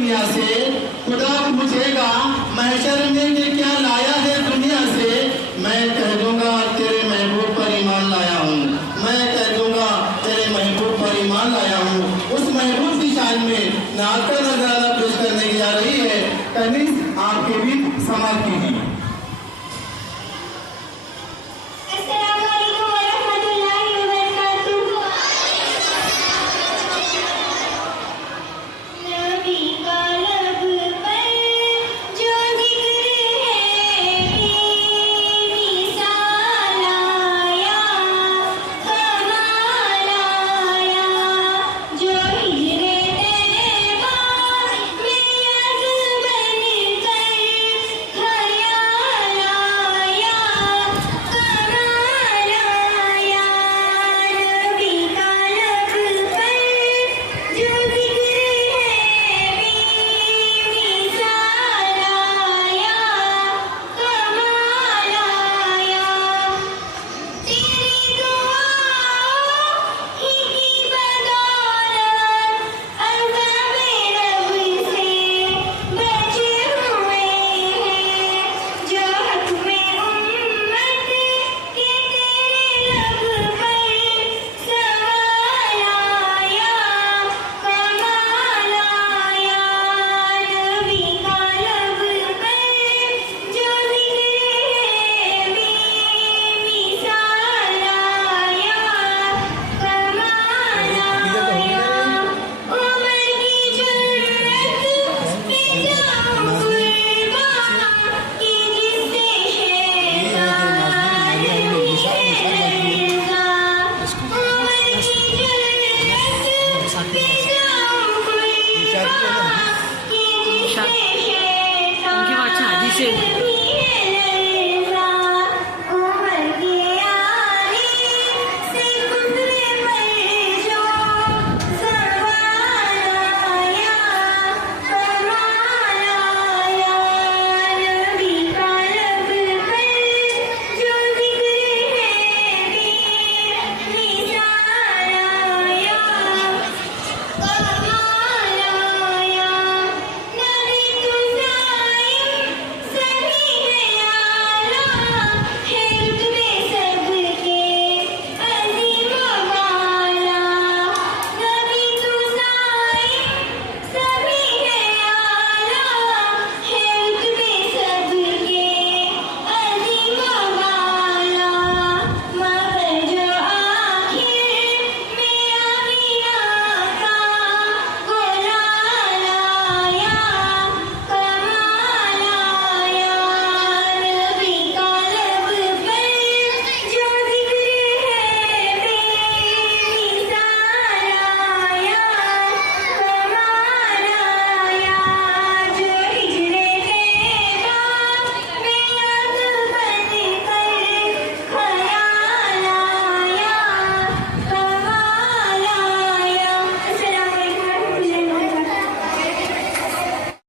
दुनिया से। खुदा पूछेगा महशर में कि क्या लाया है दुनिया से। मैं कह दूंगा तेरे महबूब पर ईमान लाया हूँ। मैं कह दूंगा तेरे महबूब पर ईमान लाया हूँ। उस महबूब की शान में नात का नजराना पेश करने जा रही है कनीज आपके भी समाज की है। उनकी बात शादी से